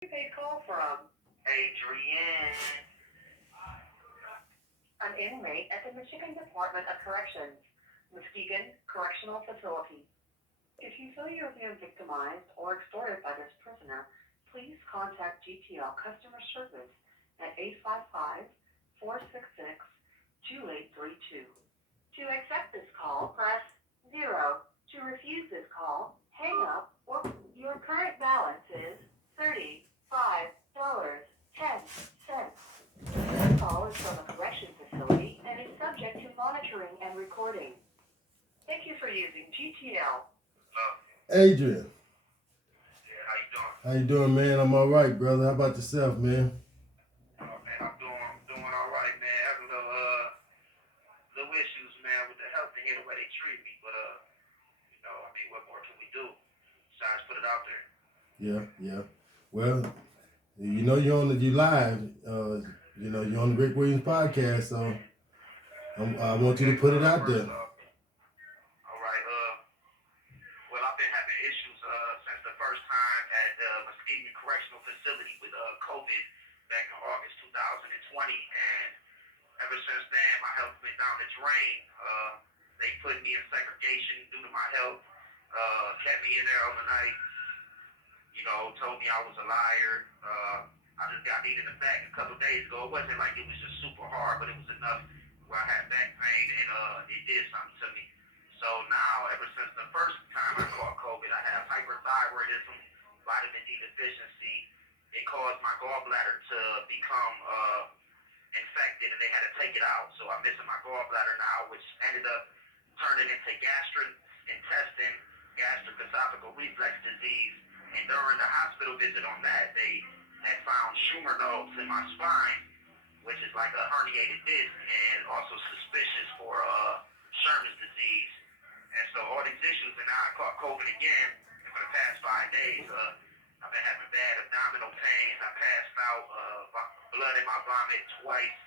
Prepaid call from Adrian, an inmate at the Michigan Department of Corrections, Muskegan Correctional Facilities. If you feel you're being victimized or extorted by this prisoner, please contact GTL Customer Service at 855-466-2832. To accept this call, press 0. To refuse this call, hang up, or your current balance is $35.10. This call is from a correction facility and is subject to monitoring and recording. Thank you for using GTL. Adrian. Yeah, how you doing? How you doing, man? I'm all right, brother. How about yourself, man? Oh man, I'm doing all right, man. Having little issues, man, with the health and here the way they treat me, but what more can we do besides put it out there? Yeah. Well, you know you live. You're on the Rick Williams podcast, so I want you to put it out there. All right. Well, I've been having issues since the first time at the Muskegan Correctional Facility with COVID back in August 2020, and ever since then, my health went down the drain. They put me in segregation due to my health, kept me in there overnight, told me I was a liar. I just got needed in the back a couple of days ago. It wasn't like it was just super hard, but it was enough where I had back pain, and it did something to me. So now, ever since the first time I caught COVID, I have hyperthyroidism, vitamin D deficiency. It caused my gallbladder to become infected, and they had to take it out. So I'm missing my gallbladder now, which ended up turning into gastroesophageal reflux disease. And during the hospital visit on that, they had found tumor nodes in my spine, which is like a herniated disc, and also suspicious for Sherman's disease. And so all these issues, and now I caught COVID again. And for the past 5 days, I've been having bad abdominal pains. I passed out, blood in my vomit twice,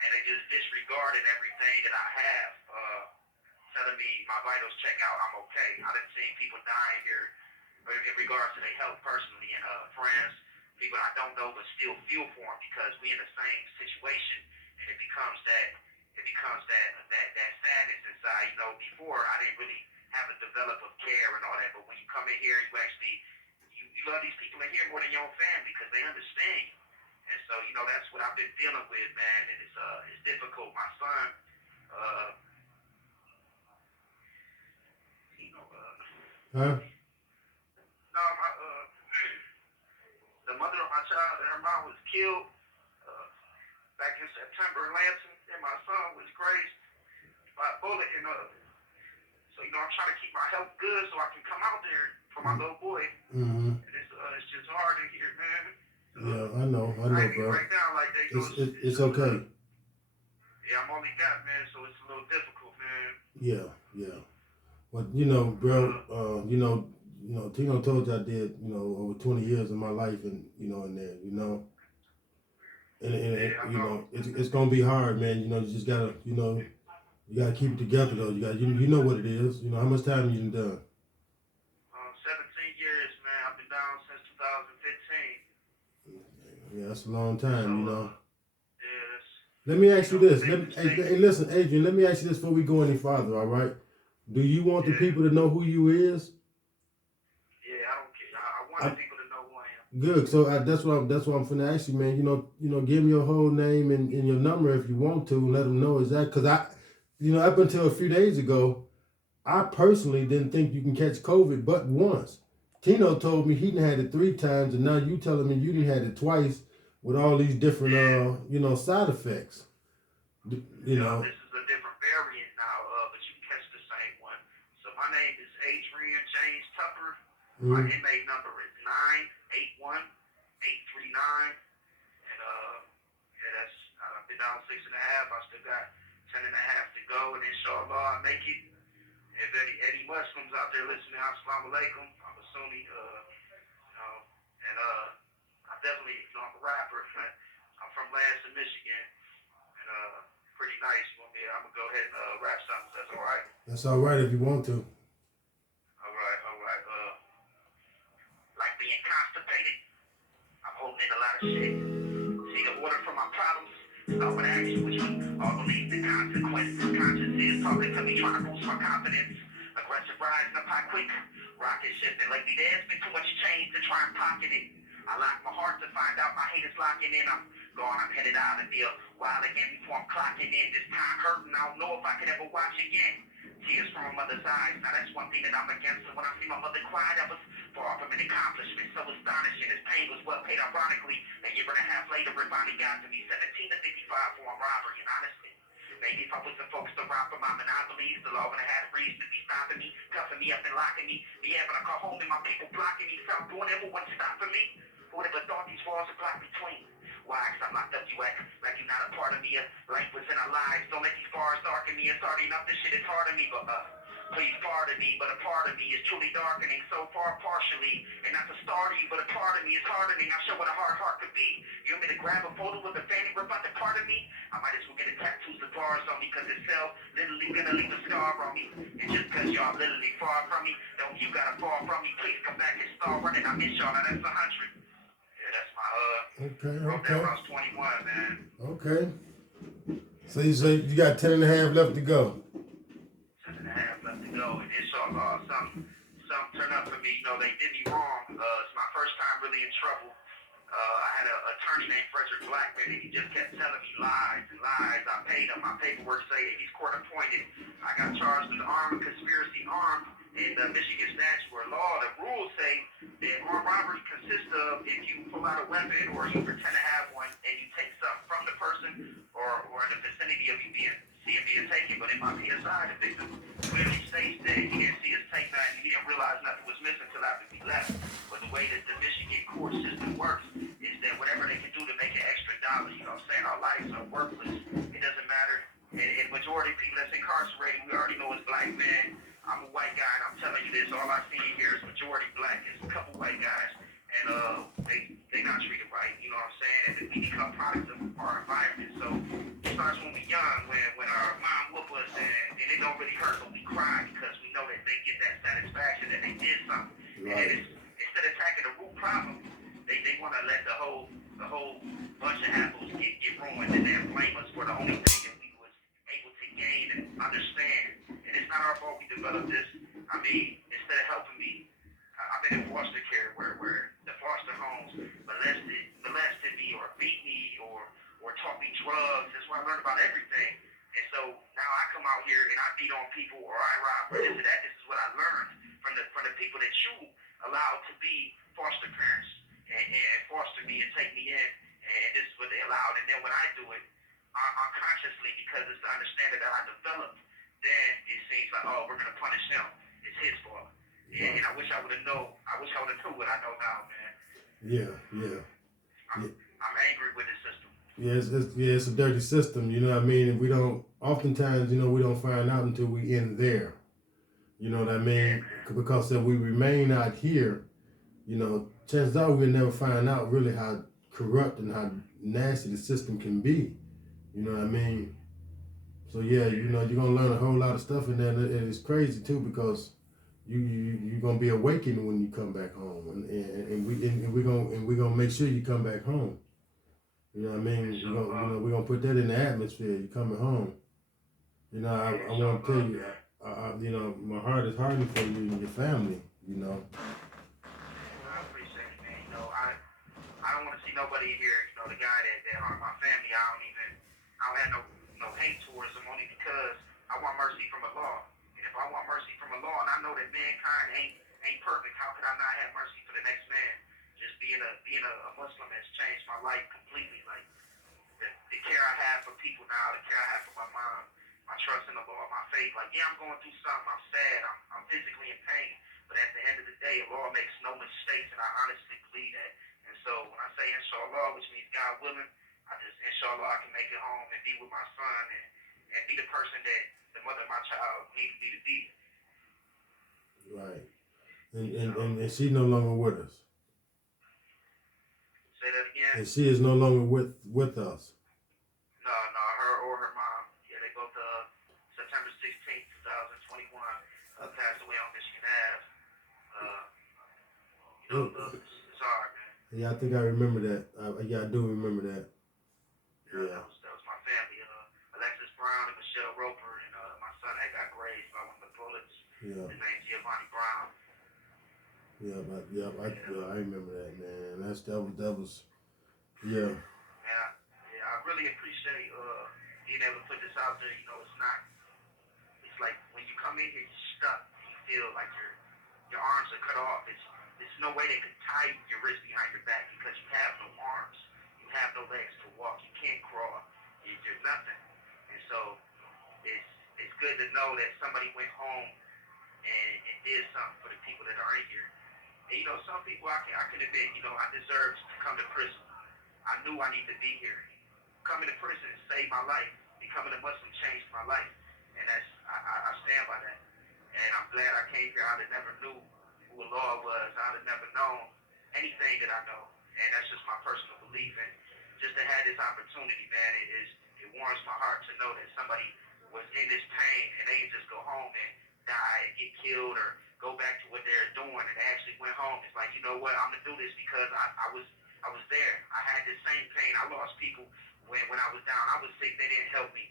and they just disregarded everything that I have, telling me my vitals check out, I'm okay. I done seen people dying here in regards to their health personally, and friends, people I don't know, but still feel for them because we in the same situation, and it becomes that sadness inside. Before I didn't really have a develop of care and all that, but when you come in here, you love these people in here more than your own family because they understand you. And so, that's what I've been dealing with, man, and it's difficult. My son, Huh? no, the mother of my child and her mom was killed back in September in Lansing, and my son was grazed by a bullet. And so I'm trying to keep my health good so I can come out there for my little boy. Mm-hmm. And it's just hard in here, man. Yeah, I know, bro. Right now, like it's okay. Yeah, I'm only got, man, so it's a little difficult, man. Yeah. But bro, Tino told you I did, over 20 years of my life, and in there, and it's gonna be hard, man. You just gotta, you gotta keep it together, though. You got, you know what it is. How much time you done? 17 years, man. I've been down since 2015. Yeah, that's a long time, Yes. Let me ask you this. Hey, listen, Adrian, let me ask you this before we go any farther, all right? Do you want the people to know who you is? Yeah, I don't care. I want the people to know who I am. Good. So that's what I'm finna ask you, man. Give them your whole name and your number if you want to, and let them know exactly. Because up until a few days ago, I personally didn't think you can catch COVID but once. Tino told me he done had it 3 times, and now you telling me you done had it twice with all these different, side effects. This is a different variant now, but you can catch the same one. So my name is Adrian James Tupper. Mm-hmm. My inmate number is 981-839. And I've been down 6.5. I still got 10.5 to go, and inshallah I make it. If any Muslims out there listening, assalamu alaikum. I'm a Sunni, and I definitely, I'm a rapper. I'm from Lansing, Michigan, and pretty nice. I'm gonna go ahead and rap something. That's all right. That's all right if you want to. All right. Like being constipated, I'm lot of shit. See the order for my problems? Start with action, which you all believe the consequences. Conscience is talking to me, trying to boost my confidence. Aggressive rising up high quick. Rocket shifting lately. There's been too much change to try and pocket it. I lock my heart to find out my hate is locking in. I'm gone, I'm headed out of there. Wild again before I'm clocking in. This time hurting, I don't know if I could ever watch again. Tears from my mother's eyes. Now that's one thing that I'm against. So when I see my mother cry, that was far from an accomplishment. So astonishing. His pain was well paid, ironically. A year and a half later, it finally got to me. 17 to 55 for a robbery. And honestly, maybe if I wasn't focused around for my monopolies, the law would have had a reason to be stopping me, cuffing me up and locking me. Me having to call home and my people blocking me. South doing everyone stopping me. Who would ever thought these walls would block between? Why? Cause I'm locked up, you act like you're not a part of me. Life was in our lives. Don't let these bars darken me. It's already enough. This shit is hard on me, but please pardon me. But a part of me is truly darkening so far partially. And not the start of you, but a part of me is hardening. I show what a hard heart could be. You want me to grab a photo with a fanny rip out the part of me? I might as well get a tattoos of bars on me, cause itself literally gonna leave a scar on me. And just cause y'all literally far from me, don't you gotta fall from me. Please come back and start running. I miss y'all. Now that's 100. Yeah, that's my wrote that when I was 21, man. Okay. So you got 10 and a half left to go. 10 and a half left to go, and inshallah, some turned up for me. You know, they did me wrong. It's my first time really in trouble. I had an attorney named Frederick Blackman, and he just kept telling me lies and lies. I paid him. My paperwork say he's court appointed. I got charged with armed conspiracy armed in the Michigan statute or law. The rules say that armed robbery consists of if you pull out a weapon or you pretend to have one and you take something from the person or in the vicinity of you being taken. But in my PSI, the victim clearly states that he didn't see his take back and he didn't realize nothing was missing until after he left. But the way that the Michigan court system works is that whatever they can do to make an extra dollar, you know what I'm saying, our lives are worthless. It doesn't matter. And majority of people that's incarcerated, we already know it's black men. I'm a white guy, and I'm telling you this. All I see here is majority black. It's a couple white guys, and they not treated right. You know what I'm saying? And we become products of our environment. So it starts when we're young, when our mom whoop us, and it don't really hurt, but we cry because we know that they get that satisfaction that they did something. Right. And then instead of attacking the root problem, they want to let the whole bunch of apples get ruined, and then blame us for the only thing that we was able to gain and understand. And it's not our fault we developed this. I mean, instead of helping me, I've been in foster care where the foster homes molested me or beat me or taught me drugs. That's where I learned about everything. And so now I come out here and I beat on people or I rob or this and that. This is what I learned from the people that you allowed to be foster parents and foster me and take me in. And this is what they allowed. And then when I do it, unconsciously, because it's the understanding that I developed, then it seems like, oh, we're gonna punish him. It's his fault. And I wish I would have known. I wish I would have known what I know now, man. Yeah. I'm angry with the system. Yeah, it's a dirty system. You know what I mean? And we don't. Oftentimes, you know, we don't find out until we in there. You know what I mean? Because if we remain out here, you know, chances are we'll never find out really how corrupt and how nasty the system can be. You know what I mean? So yeah, you know, you're gonna learn a whole lot of stuff in there, and it's crazy too because you're gonna be awakened when you come back home, and we're gonna make sure you come back home. You know what I mean? We're gonna put that in the atmosphere. You're coming home. You know, I want to tell you, you know, my heart is hardened for you and your family. You know. I appreciate it, man. You know, I don't want to see nobody here. You know, the guy that harmed my family. I don't have no hate towards him only because I want mercy from Allah. And if I want mercy from Allah, and I know that mankind ain't perfect, how could I not have mercy for the next man? Just being a Muslim has changed my life completely. Like the care I have for people now, the care I have for my mom, my trust in the Lord, my faith. Like, yeah, I'm going through something. I'm sad. I'm physically in pain. But at the end of the day, Allah makes no mistakes, and I honestly believe that. And so when I say inshallah, which means God willing, inshallah I can make it home and be with my son and be the person that the mother of my child needed me to be. Right. And she's no longer with us. Say that again? And she is no longer with us. No, her or her mom. Yeah, they both September 16th, 2021 passed away on Michigan Ave. You know, it's hard, man. Yeah, I think I remember that. Yeah, I do remember that. Yeah. That was my family. Alexis Brown and Michelle Roper, and my son had got grazed by one of the bullets. Yeah. His name's C.O.V.I.D Brown. I remember that, man. That was yeah. And I really appreciate being able to put this out there. You know, it's like when you come in here, you're stuck. You feel like your arms are cut off. It's no way they could tie your wrist behind your back because you have no arms. You have no legs to walk. You can't crawl. You're nothing. And so it's good to know that somebody went home and did something for the people that are in here. And you know, some people I can admit, you know, I deserved to come to prison. I knew I needed to be here. Coming to prison saved my life. Becoming a Muslim changed my life. And I stand by that. And I'm glad I came here. I'd have never knew who Allah was. I'd have never known anything that I know. And that's just my personal belief. And just to have this opportunity, man, it warms my heart to know that somebody was in this pain and they can just go home and die and get killed or go back to what they're doing and they actually went home. It's like, you know what, I'm gonna do this because I was there. I had this same pain. I lost people when I was down. I was sick, they didn't help me.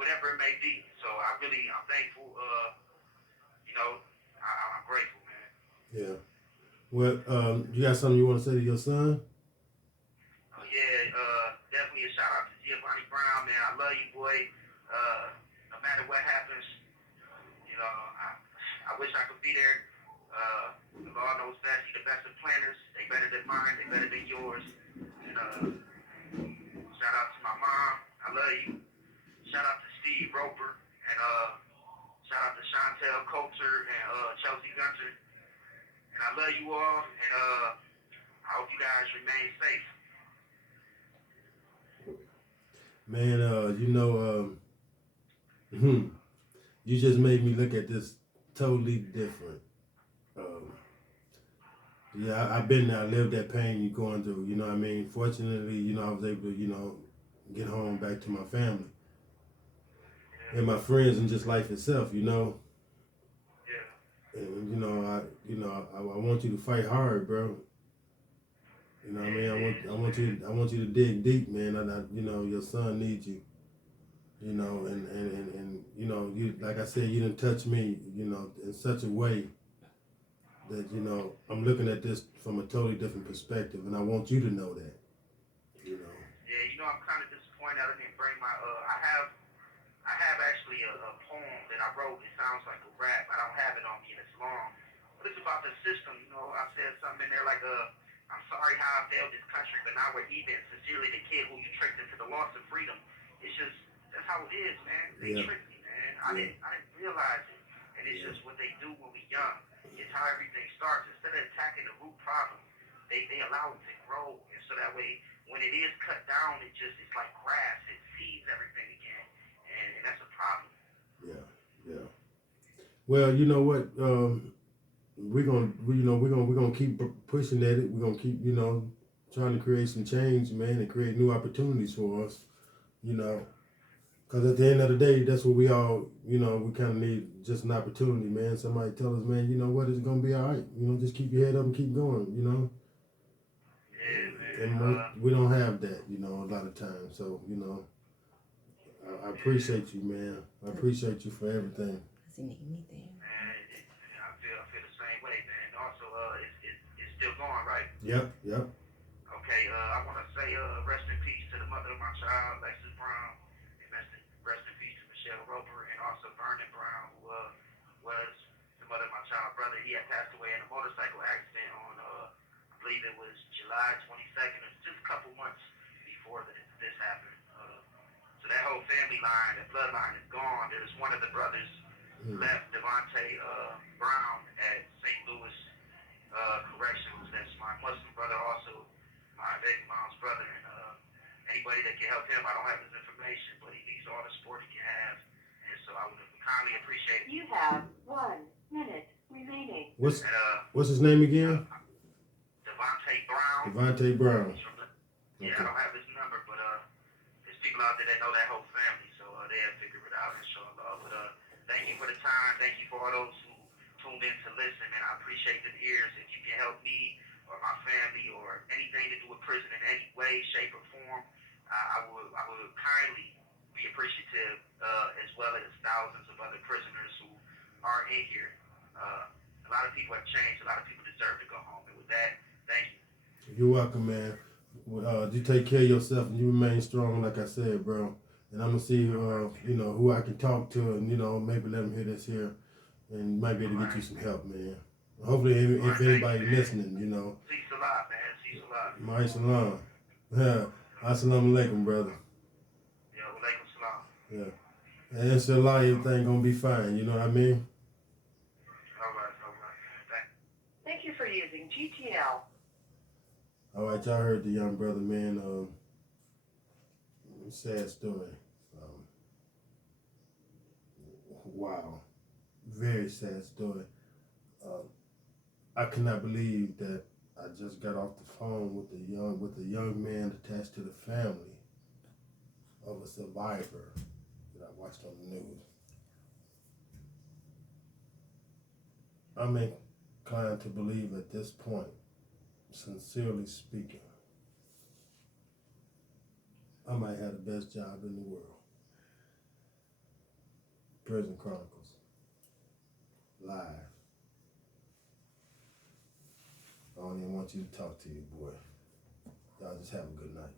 Whatever it may be. So I'm thankful. You know, I'm grateful, man. Yeah. Well, you got something you want to say to your son? Oh yeah, definitely a shout out to C.O.V.I.D Brown, man. I love you, boy. No matter what happens, you know, I wish I could be there. The Lord knows best. He's the best of planners. They better than mine. They better than yours. And shout out to my mom. I love you. Shout out to Steve Roper and shout out to Chantel Coulter and Chelsea Gunter. And I love you all. And I hope you guys remain safe. Man, you know, you just made me look at this totally different. Yeah, I've been there, I lived that pain you're going through, you know what I mean? Fortunately, you know, I was able to, you know, get home back to my family. And my friends and just life itself, you know. Yeah. And I want you to fight hard, bro. You know what I mean? I want you to dig deep, man. You know, your son needs you. You know, and you know, you like I said, you didn't touch me, you know, in such a way that, you know, I'm looking at this from a totally different perspective, and I want you to know that. You know. Yeah, you know, I'm kind of disappointed I didn't bring my. I have actually a poem that I wrote. It sounds like a rap. I don't have it on me, and it's long. But it's about the system. You know, I said something in there like, I'm sorry how I failed this country, but now we're even. Sincerely, the kid who you tricked into the loss of freedom. It's just that's how it is, man. They tricked me, man. I didn't realize it, and it's just what they do when we're young. It's how everything starts. Instead of attacking the root problem, they allow it to grow, and so that way, when it is cut down, it's like grass. It feeds everything again, and that's a problem. Yeah. Well, you know what? We're gonna keep pushing at it. We're gonna keep, you know, trying to create some change, man, and create new opportunities for us. You know, because at the end of the day, that's what we all, you know, we kind of need just an opportunity, man. Somebody tell us, man, you know what, it's gonna be all right. You know, just keep your head up and keep going. You know. Yeah, man. And we don't have that, you know, a lot of times. So, you know, I appreciate you, man. I appreciate you for everything. Man, I feel the same way, man. Also, it's still going, right? Yep. Okay, I want to say rest in peace to the mother of my child, Lexus Brown, and rest in peace to Michelle Roper, and also Vernon Brown, who was the mother of my child brother. He had passed away in a motorcycle accident on, I believe it was July 22nd, or just a couple months before this happened. So that whole family line, that bloodline is gone. There's one of the brothers left, Devontae Brown, at St. Louis Corrections. That's my Muslim brother, also my baby mom's brother, and anybody that can help him, I don't have his information, but he needs all the support he can have, and so I would kindly appreciate it. You have 1 minute remaining. What's his name again? Devontae Brown. Devontae Brown. Yeah, I don't have his number, but there's people out there that know that whole family, so they'll figure it out, inshallah. But thank you for the time. Thank you for all those who tuned in to listen, and I appreciate the ears. If you can help me or my family or anything to do with prison in any way, shape, or form, I would kindly be appreciative, as well as thousands of other prisoners who are in here. A lot of people have changed. A lot of people deserve to go home. And with that, thank you. You're welcome, man. You take care of yourself and you remain strong, like I said, bro. And I'm gonna see, who I can talk to, and maybe let them hear this here, and might be able to get you some help, man. Hopefully, if anybody listening, Cease a lot, man. Cease a lot. My salam. Yeah. Assalamu alaikum, brother. Yeah, walaikum salam. Yeah. And inshallah, everything gonna be fine. You know what I mean? All right. Thank you for using GTL. All right, y'all heard the young brother, man. Sad story. Wow, very sad story. I cannot believe that I just got off the phone with a young man attached to the family of a survivor that I watched on the news. I'm inclined to believe at this point, sincerely speaking, I might have the best job in the world. Prison Chronicles. Live. I don't even want you to talk to your boy. Y'all just have a good night.